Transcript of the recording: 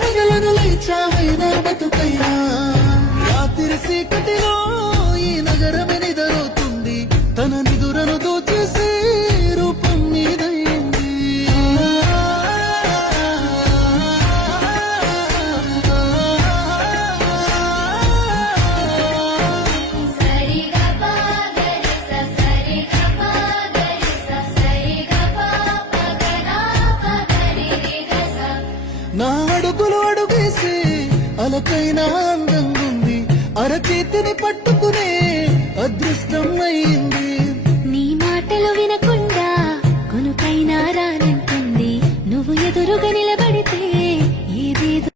మిగలను లేచావైనా బతుకైనా రాత్రి చీకటిలో ఈ నగరమే నిదరవుతుంది తన నిదురను దోచేసే రూపం నీదైంది నా అడుగులు అడుగేసి అలకైనా అందంగుంది అరచేతిని పట్టుకునే అదృష్టం అయింది నీ మాటలు వినకుండా కొనుకైనా రానంటుంది నువ్వు ఎదురుగా నిలబడి